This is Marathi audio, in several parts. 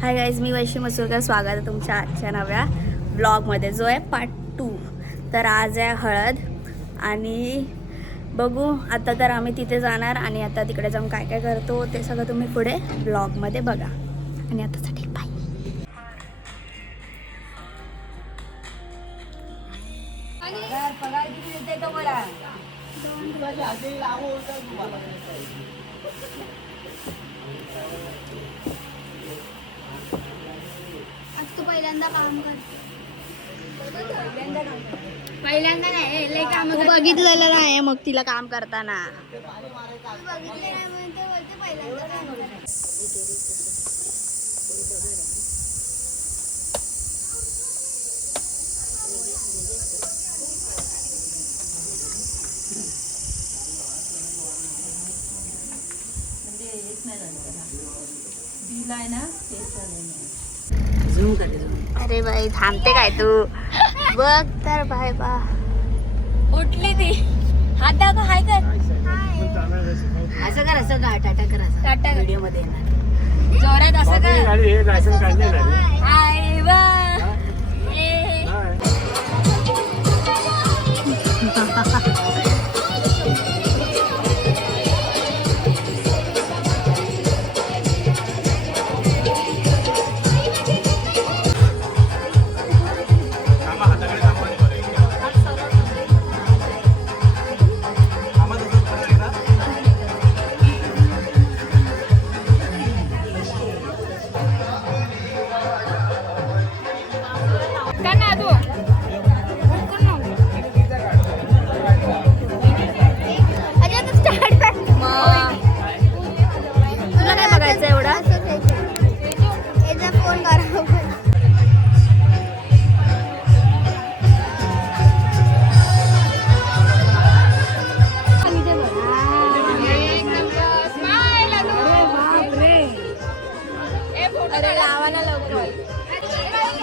हाय गाईज, मी वैशी मसूरकर. स्वागत आहे तुमच्या आजच्या नव्या ब्लॉगमध्ये जो आहे पार्ट 2. तर आज आहे हळद आणि बघू आता. तर आम्ही तिथे जाणार आणि आता तिकडे जाऊन काय काय करतो ते सगळं तुम्ही पुढे ब्लॉगमध्ये बघा. आणि आतासाठी बाय. तू पहिल्यांदा काम कर. पहिल्यांदा नाही, लय काम बघितलेलं नाही मग तिला काम करताना. बघितले नाही म्हणून ते बोलते पहिल्यांदा काम कर. अरे बाई थांबते काय तू? बघ तर बाय बा उठली ती. हात दाखव, हाय कर. असं कर, असं का टाटा कर, असं टाटा व्हिडिओ मध्ये येणार जोरात असं कर. हाय बा.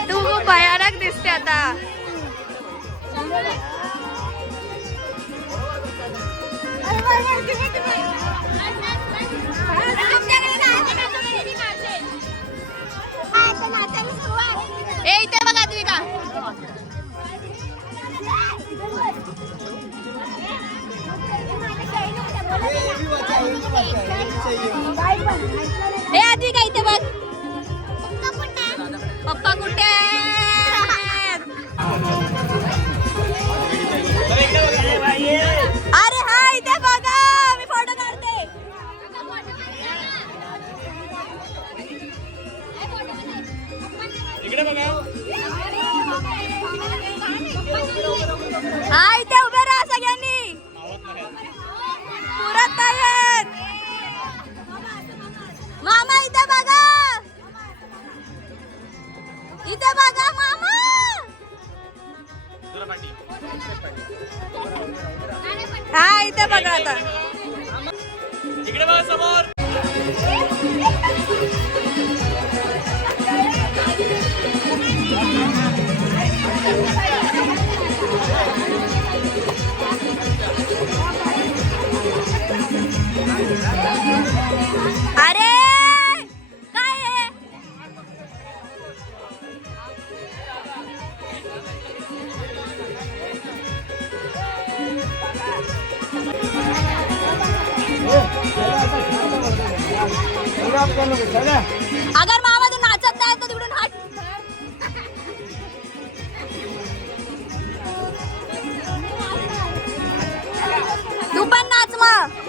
तू भयानक दिसते आता. ए इथे बघा तुम्ही का ए आधी काय इथे बघ. पप्पा कुठे? अरे हा इथे बघा, मी फोटो काढते. हा इथे उभे राहा सगळ्यांनी. पुरत नाहीत. मामा इथे बघा, इथे बघा मामा. हा इथे बघा आता. इकडे बघा समोर. अरे काय आहे? अगर मामा तू नाचत नाही तर तिकडून हट. तू पण नाच मग.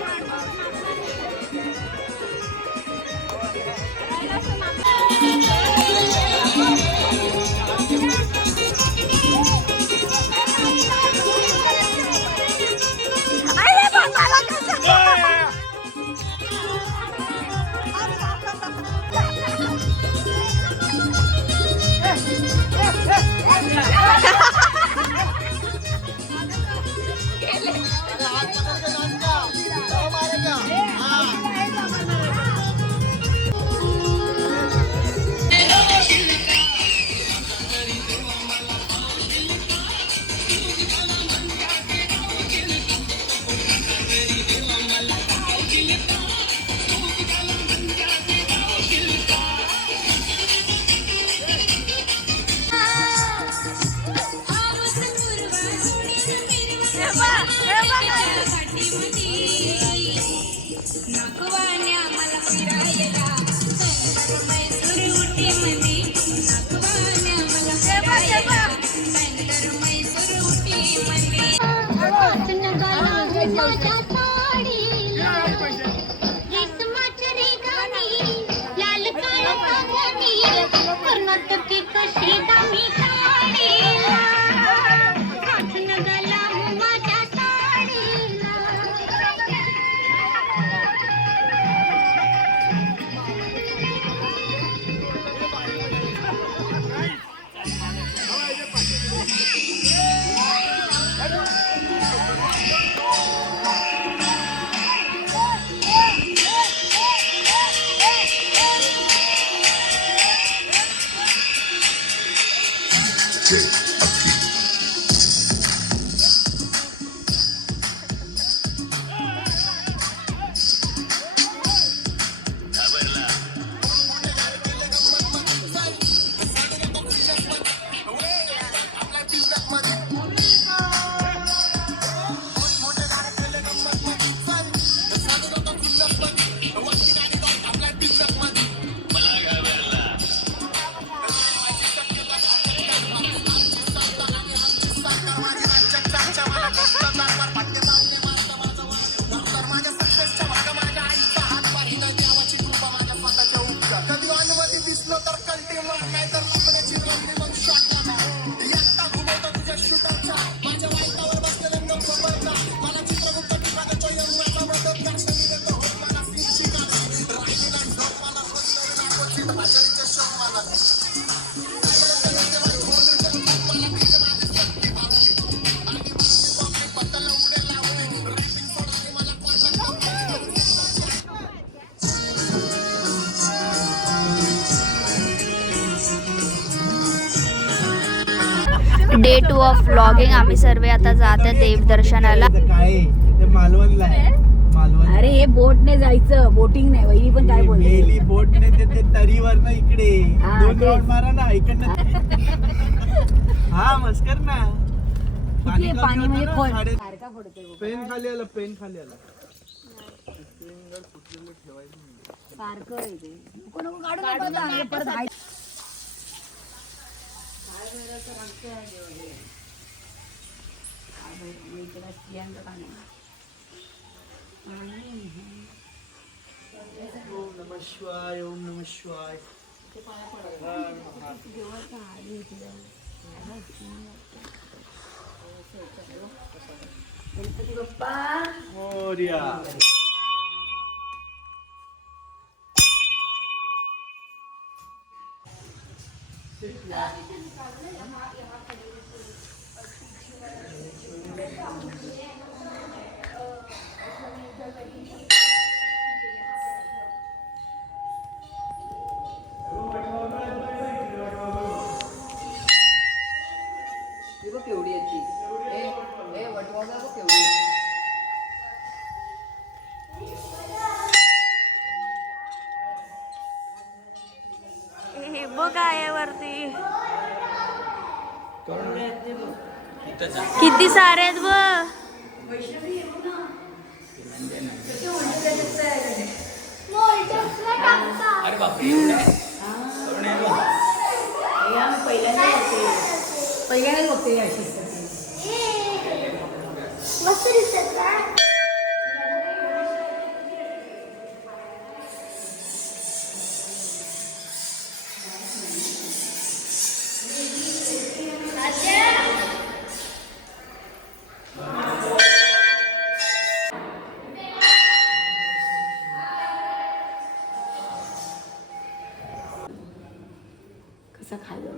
से अक्की डे 2 ऑफ व्लॉगिंग. आम्ही सर्व आता जात आहे देवदर्शनाला. काय ते मालवणला आहे. मालवण. अरे हे बोटने जायचं, बोटिंग नाही. वहिनी पण काय बोलली, मेली बोटने ते तरीवर ना इकडे हा, 2 तेच. राऊंड मारा ना इकडनं. हा मस्कर ना. किती आहे पाणी म्हणजे खोल. साडे- सारखा पडतोय बघ. पेन खाली आला, पेन खाली आला. सारखं आहे ते. नको नको काढू नका आता. हे परत आहे. ओम नमः शिवाय, ओम नमः शिवाय. गणपती बाप्पा मोरया. केवढी येते वटवागा बघ केवढी. हे बघ आहे वरती किती सारे आहेत बघ. अरे बापरे एवढं आहे? पहिल्यांदाच बघते अशी. मस्त दिसत का? कसा खायला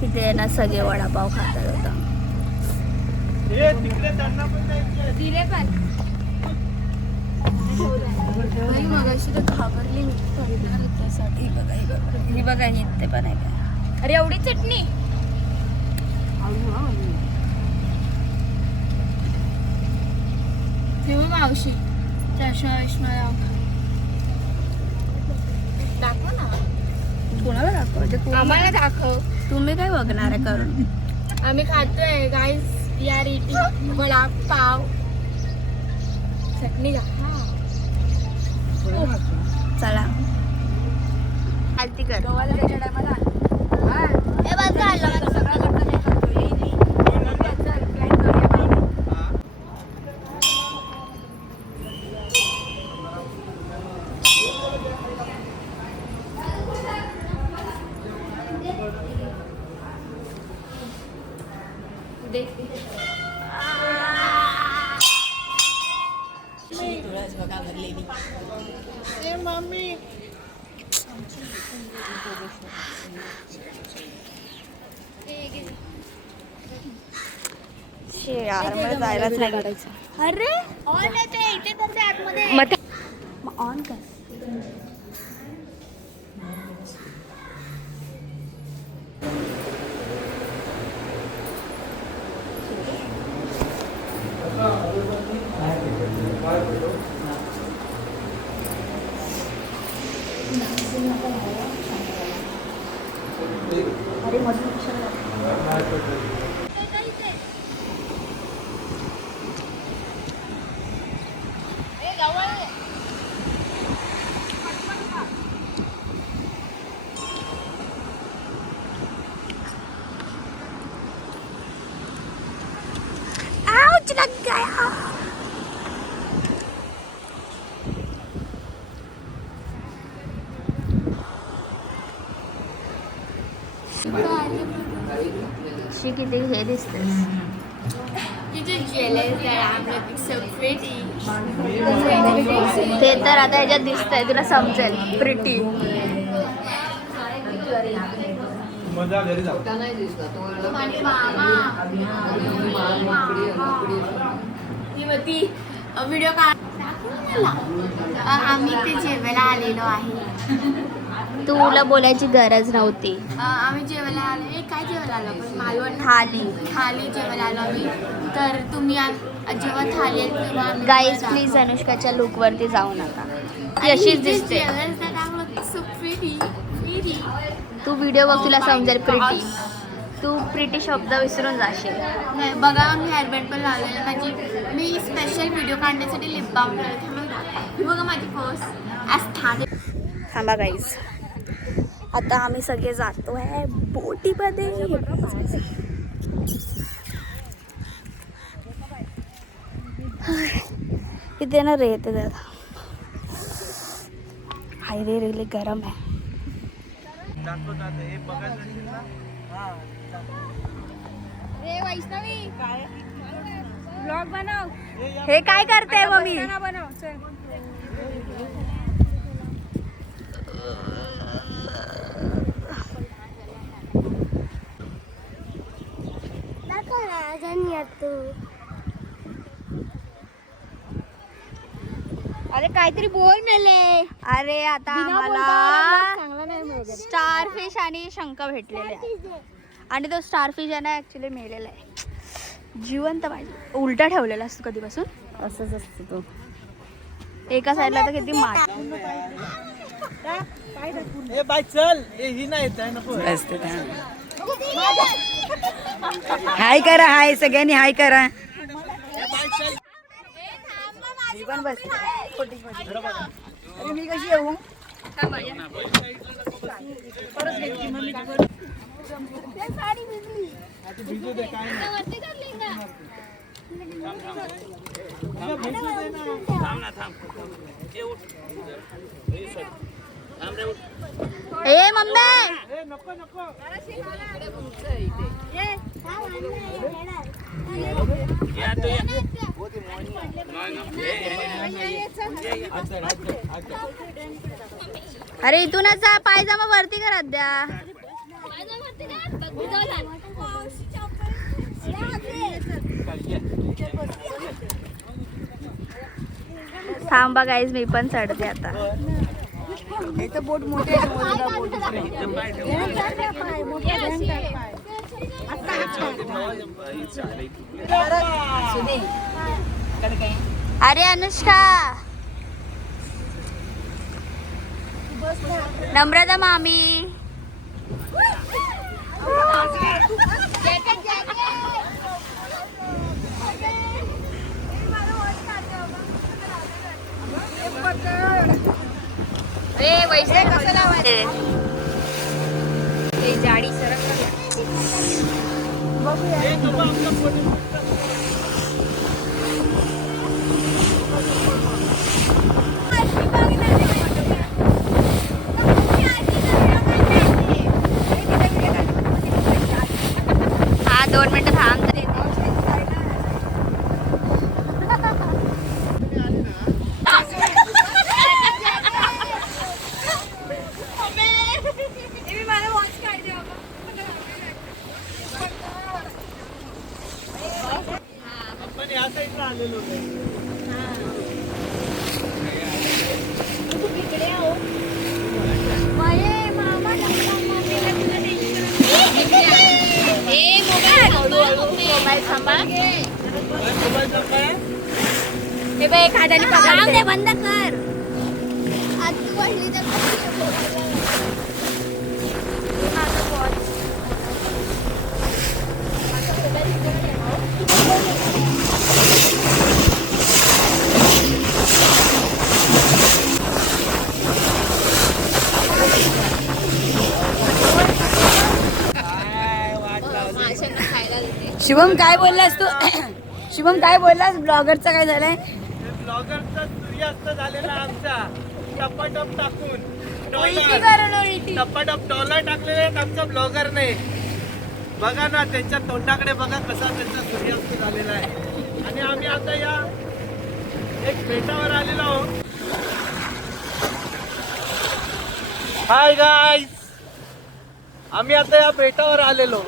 तिथे ना सगळे वडापाव खातात होता. हे तिकडे त्यांना पण जायचं. दिले पण मगाशी तर घाबरली मी त्यासाठी. ही बघा ही ते पण आहे का. अरे एवढी चटणी. हे बघ मावशी दाखव ना. कोणाला दाखव. आम्हाला दाखव. तुम्ही काय बघणार आहे करून. आम्ही खातोय गाईस यार इटी वडापाव चटणी. चला आरती कर. गव्हाला त्याच्या टायमाला हे बघ झालं. सगळा करता नाही खातो. येईल तुळस बघा भरलेली. यार मला जायलाच नाही काढायचं. अरे ऑन येते इथे तर ते आतमध्ये मग ऑन कर. अरे मधून लग गया. शी किती हे दिसतेस. ते तर आता ह्याच्यात दिसतंय तुला समजेल. प्रिटी मजा घरी जाऊ. व्हिडिओ आम्ही ते जेवायला आलेलो आहे. तुला बोलायची गरज नव्हती. आम्ही जेवायला आलो. काय जेवायला आलो पण मालवण थाली जेवायला आलो आम्ही. तर तुम्ही जेव्हा थाली येईल तेव्हा गाईज प्लीज अनुष्काच्या लुक वरती जाऊ नका. ती अशीच दिसते. तू व्हिडिओ बघ तुला समजेल. प्रिटी तू प्रिटी शब्द विसरून जाशील. नाही बघा मी हेअरबँड पण लावलेलं. माझी मी स्पेशल व्हिडिओ काढण्यासाठी लिप बाम लावले. बघा माझी पर्स आज ठाणे. थांबा गाईज आता आम्ही सगळे जातो आहे बोटीमध्ये. इथे ना रेत आहे दादा. हाय रे रेले गरम आहे. हे बघायचं असेल ना. रे वैष्णवी काय ब्लॉग बनव. हे काय करते मम्मी. बनव चल. अरे काहीतरी बोल मेले. अरे आता आम्हाला स्टारफिश आणि शंख भेटलेले आहे. आणि तो स्टारफिश आहे ना ऍक्च्युली मेलेला आहे. जिवंत पाहिजे. उलटा ठेवलेला असतो कधीपासून. असंच असतो तो. एका साईडला तर किती मात. ए बाय चल. ही नाही येत आहे नको. हाय करा. हाय सगळ्यांनी हाय करा. मी पण बस. अरे मी कशी येऊ. ए मम्मी नको नको. अरे इथूनच जा. पायजामा वरती करा द्या. थांबा गाईज मी पण चढते आता. हे तर बोट मोठे अरे अनुष्का नम्रता मामी. जाडी सरक हा 2 मिनिटं थांब तरी. आता इकडे आलेलो हे बाई एखाद्याने पकडले बंद कर. शिवम काय बोललास तू? शिवम काय बोललास? ब्लॉगरचं काय झालंय? ब्लॉगरचा सूर्यास्त झालेला आमचा टपाटप टाकून टपाटप डॉलर टाकलेले आहेत आमच्या ब्लॉगरने. बघा ना त्यांच्या तोंडाकडे बघा कसा त्यांचा सूर्यास्त झालेला आहे. आणि आम्ही आता या एक बेटावर आलेलो आहोत. हाय गाईज, आम्ही आता या बेटावर आलेलो.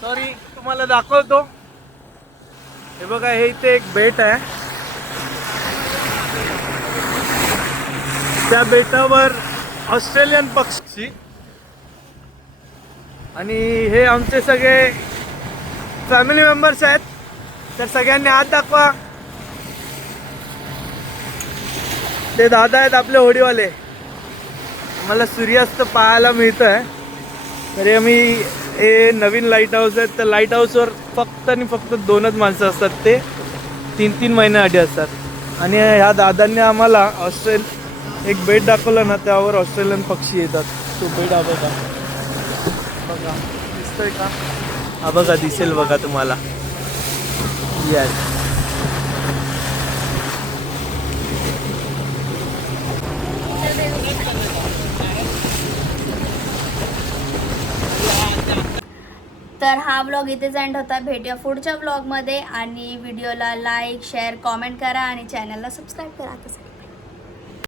सॉरी तुम्हाला दाखवतो. हे बघा, हे इथे एक बेट आहे. त्या बेटावर ऑस्ट्रेलियन पक्षी आणि हे आमचे सगळे फॅमिली मेंबर्स आहेत. तर सगळ्यांनी हात दाखवा. ते दादा आहेत आपले होडीवाले. मला सूर्यास्त पाहायला मिळतं आहे. तरी आम्ही हे नवीन लाईट हाऊस आहेत. तर लाईट हाऊसवर फक्त आणि फक्त 2च माणसं असतात. ते 3-3 महिन्याआधी असतात. आणि ह्या दादांनी आम्हाला एक बेट दाखवलं ना, त्यावर ऑस्ट्रेलियन पक्षी येतात. तो बेट हा बघा, बघा दिसतोय का? हा बघा, दिसेल बघा तुम्हाला. येस, तर हा ब्लॉग इथेच एंड होता. भेटूया पुढच्या ब्लॉगमध्ये. आणि व्हिडिओला लाईक, शेअर, कॉमेंट करा आणि चॅनलला सबस्क्राईब करा.